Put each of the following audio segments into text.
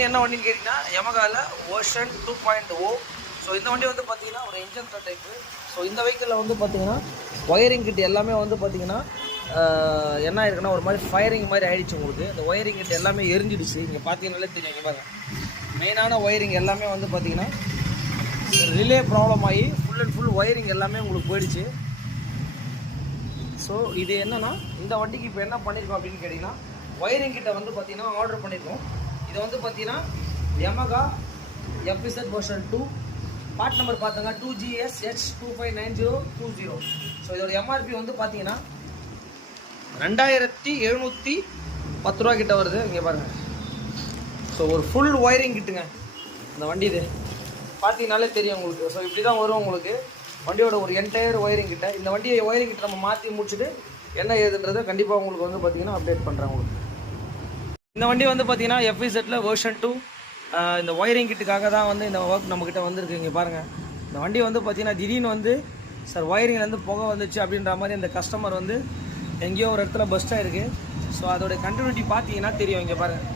வண்டி என்ன வண்டின்னு கேட்டிங்கன்னா யமகாவில் வெர்ஷன் 2.0. ஸோ இந்த வண்டி வந்து பார்த்தீங்கன்னா ஒரு இன்ஜின் டைப்பு. ஸோ இந்த வெஹிக்கிளில் வந்து பார்த்தீங்கன்னா ஒயரிங் கிட் எல்லாமே வந்து பார்த்தீங்கன்னா என்ன ஆயிருக்குன்னா ஒரு மாதிரி ஃபயரிங் மாதிரி ஆகிடுச்சு உங்களுக்கு. இந்த ஒயரிங் கிட் எல்லாமே எரிஞ்சிடுச்சு. இங்கே பார்த்தீங்கன்னாலே தெரியும். இங்கே பாருங்க, மெயினான ஒயரிங் எல்லாமே வந்து பார்த்தீங்கன்னா ரிலே ப்ராப்ளம் ஆகி ஃபுல் அண்ட் ஃபுல் ஒயரிங் எல்லாமே உங்களுக்கு போயிடுச்சு. ஸோ இது என்னென்னா இந்த வண்டிக்கு இப்போ என்ன பண்ணியிருக்கோம் அப்படின்னு கேட்டிங்கன்னா ஒயரிங் கிட்ட வந்து பார்த்தீங்கன்னா ஆர்டர் பண்ணியிருக்கோம். இதை வந்து பார்த்தீங்கன்னா Yamaha FZ version 2 part number பார்த்தங்க 2GSH259020. ஸோ இதோட எம்ஆர்பி வந்து பார்த்தீங்கன்னா 2710 ரூபா கிட்ட வருது. இங்கே பாருங்கள். ஸோ ஒரு ஃபுல் ஒயரிங் கிட்டுங்க இந்த வண்டி. இது பார்த்தீங்கனாலே தெரியும் உங்களுக்கு. ஸோ இப்படி தான் வரும் உங்களுக்கு வண்டியோட ஒரு என்டையர் ஒயரிங் கிட்ட. இந்த வண்டியை ஒயரிங் கிட்ட நம்ம மாற்றி முடிச்சுட்டு என்ன ஏதுன்றதை கண்டிப்பாக உங்களுக்கு வந்து பார்த்தீங்கன்னா அப்டேட் பண்ணுறேன் உங்களுக்கு. இந்த வண்டி வந்து பார்த்தீங்கன்னா FZல வெர்ஷன் 2 இந்த ஒயரிங் கிட்டுக்காக தான் வந்து இந்த ஒர்க் நம்மக்கிட்ட வந்துருக்கு. இங்கே பாருங்கள், இந்த வண்டி வந்து பார்த்தீங்கன்னா திடீர்னு வந்து சார் ஒயரிங்லேருந்து புகை வந்துச்சு அப்படின்ற மாதிரி இந்த கஸ்டமர் வந்து எங்கேயோ ஒரு இடத்துல பஸ்ட் ஆகிருக்கு. ஸோ அதோட கண்டினியூட்டி பார்த்தீங்கன்னா தெரியும். இங்கே பாருங்கள்.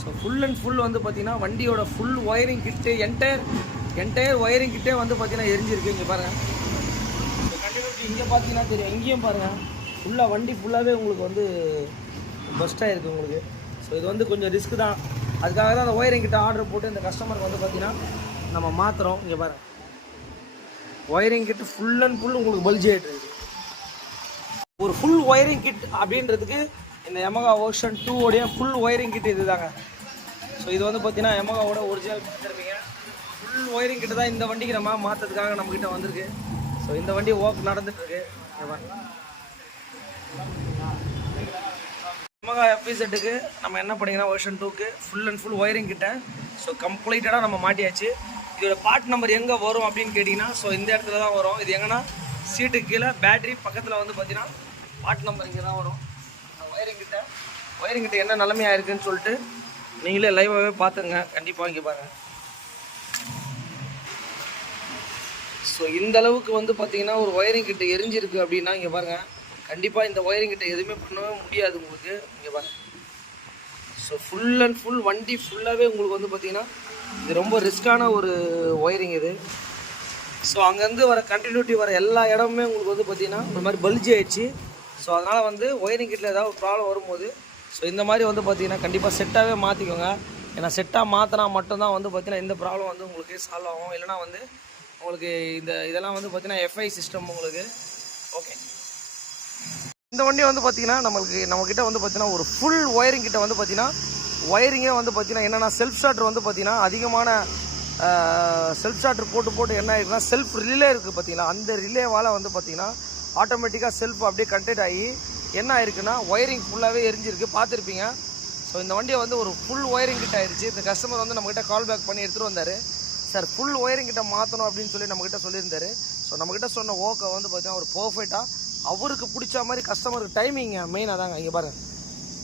ஸோ ஃபுல் அண்ட் ஃபுல் வந்து பார்த்தீங்கன்னா வண்டியோட ஃபுல் ஒயரிங் கிட்டு என்டையர் ஒயரிங் கிட்டே வந்து பார்த்தீங்கன்னா எரிஞ்சிருக்கு. இங்கே பாருங்கள். ஸோ கண்டினியூட்டி இங்கே பார்த்தீங்கன்னா தெரியும். இங்கேயும் பாருங்கள், ஃபுல்லாக வண்டி ஃபுல்லாகவே உங்களுக்கு வந்து பஸ்ட் ஆகிருக்கு உங்களுக்கு. ஸோ இது வந்து கொஞ்சம் ரிஸ்க் தான். அதுக்காக தான் அந்த ஒயரிங் கிட்ட ஆர்டர் போட்டு இந்த கஸ்டமருக்கு வந்து பார்த்தீங்கன்னா நம்ம மாற்றுறோம். இங்கே பாருங்கள், wiring kit full and full உங்களுக்கு பல்ஜி ஆகிட்டு இருக்குது. ஒரு ஃபுல் ஒயரிங் கிட் அப்படின்றதுக்கு இந்த யமகா வெர்ஷன் 2 உடைய ஃபுல் ஒயரிங் கிட் இது தாங்க. ஸோ இது வந்து பார்த்தீங்கன்னா யமகாவோட ஒரிஜினல் பார்த்துருப்பீங்க. ஃபுல் ஒயரிங் கிட்ட தான் இந்த வண்டிக்கு நம்ம மாற்றுறதுக்காக நம்மக்கிட்ட வந்திருக்கு. ஸோ இந்த வண்டி ஒர்க் நடந்துட்டுருக்கு. யமகா FZக்கு நம்ம என்ன பண்ணிங்கன்னா வெர்ஷன் 2க்கு ஃபுல் அண்ட் ஃபுல் ஒயரிங் கிட்ட ஸோ கம்ப்ளீட்டடாக நம்ம மாட்டியாச்சு. இதோட பார்ட் நம்பர் எங்கே வரும் அப்படின்னு கேட்டிங்கன்னா ஸோ இந்த இடத்துல தான் வரும். இது எங்கன்னா சீட்டுக்கு கீழே பேட்டரி பக்கத்தில் வந்து பார்த்தீங்கன்னா பார்ட் நம்பர் இங்கே தான் வரும். ஒயரிங் கிட்ட என்ன நிலைமையாக இருக்குன்னு சொல்லிட்டு நீங்களே லைவாகவே பார்த்துங்க. கண்டிப்பாக இங்கே பாருங்கள். ஸோ இந்த அளவுக்கு வந்து பார்த்தீங்கன்னா ஒரு ஒயரிங் கிட்ட எரிஞ்சிருக்கு அப்படின்னா இங்கே பாருங்கள். கண்டிப்பாக இந்த ஒயரிங் கிட்ட எதுவுமே பண்ணவே முடியாது உங்களுக்கு. இங்கே பாருங்கள். ஸோ ஃபுல் அண்ட் ஃபுல் வண்டி ஃபுல்லாகவே உங்களுக்கு வந்து பார்த்தீங்கன்னா இது ரொம்ப ரிஸ்க்கான ஒரு ஒயரிங் இது. ஸோ அங்கேருந்து வர கண்டினியூட்டி வர எல்லா இடமுமே உங்களுக்கு வந்து பார்த்தீங்கன்னா ஒரு மாதிரி பல்ஜி ஆயிடுச்சு. ஸோ அதனால் வந்து ஒயரிங் கிட்டில் ஏதாவது ஒரு ப்ராப்ளம் வரும்போது ஸோ இந்த மாதிரி வந்து பார்த்தீங்கன்னா கண்டிப்பாக செட்டாகவே மாற்றிக்கோங்க. ஏன்னா செட்டாக மாற்றினா மட்டும்தான் வந்து பார்த்தீங்கன்னா இந்த ப்ராப்ளம் வந்து உங்களுக்கு சால்வ் ஆகும். இல்லைனா வந்து உங்களுக்கு இதெல்லாம் வந்து பார்த்தீங்கன்னா FI சிஸ்டம் உங்களுக்கு. ஓகே, இந்த வண்டி வந்து பார்த்தீங்கன்னா நம்மக்கிட்ட வந்து பார்த்தீங்கன்னா ஒரு ஃபுல் ஒயரிங் கிட்ட வந்து பார்த்தீங்கன்னா ஒயரிங்கே வந்து பார்த்தீங்கன்னா என்னென்னா செல்ஃப் ஸ்டார்டர் வந்து பார்த்தீங்கன்னா அதிகமான செல்ஃப் ஸ்டார்டர் போட்டு என்ன ஆகிருக்குன்னா செல்ஃப் ரிலே இருக்குது பார்த்தீங்களா, அந்த ரிலேவால் வந்து பார்த்தீங்கன்னா ஆட்டோமேட்டிக்காக செல்ஃப் அப்படியே கண்டெக்ட் ஆகி என்ன ஆயிருக்குன்னா ஒயரிங் ஃபுல்லாகவே எரிஞ்சிருக்கு. பார்த்துருப்பீங்க. ஸோ இந்த வண்டியை வந்து ஒரு ஃபுல் ஒயரிங் கிட்ட ஆயிடுச்சு. இந்த கஸ்டமர் வந்து நம்மக்கிட்ட கால் பேக் பண்ணி எடுத்துகிட்டு வந்தார். சார் ஃபுல் ஒயரிங் கிட்ட மாற்றணும் அப்படின்னு சொல்லி நம்மக்கிட்ட சொல்லியிருந்தார். ஸோ நம்மக்கிட்ட சொன்ன ஓக்கை வந்து பார்த்தீங்கன்னா ஒரு பர்ஃபெக்டாக அவருக்கு பிடிச்ச மாதிரி கஸ்டமருக்கு டைமிங்க மெயின் அதாங்க. இங்கே பாருங்கள்.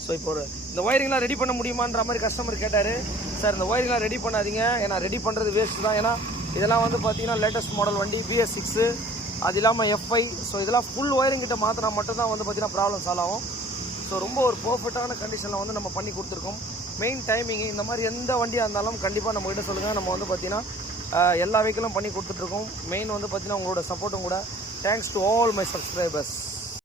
ஸோ இப்போ இந்த ஒயரிங்லாம் ரெடி பண்ண முடியுமான்ற மாதிரி கஸ்டமர் கேட்டார். சார் இந்த ஒயரிங்லாம் ரெடி பண்ணாதீங்க, ஏன்னா ரெடி பண்ணுறது வேஸ்ட்டு தான். ஏன்னா இதெல்லாம் வந்து பார்த்தீங்கன்னா லேட்டஸ்ட் மாடல் வண்டி BS6 அது இல்லாமல் FI. ஸோ இதெல்லாம் ஃபுல் ஒயரிங் கிட்ட மாற்றினா மட்டும்தான் வந்து பார்த்தீங்கன்னா ப்ராப்ளம் சால்வ் ஆகும். ஸோ ரொம்ப ஒரு பர்ஃபெக்டான கண்டிஷனில் வந்து நம்ம பண்ணி கொடுத்துருக்கோம். மெயின் டைமிங் இந்த மாதிரி எந்த வண்டியாக இருந்தாலும் கண்டிப்பாக நம்மகிட்ட சொல்லுங்கள். நம்ம வந்து பார்த்தீங்கன்னா எல்லா வெஹிக்கிளும் பண்ணி கொடுத்துட்ருக்கோம். மெயின் வந்து பார்த்தீங்கன்னா உங்களோட சப்போர்ட்டும் கூட. Thanks to all my subscribers.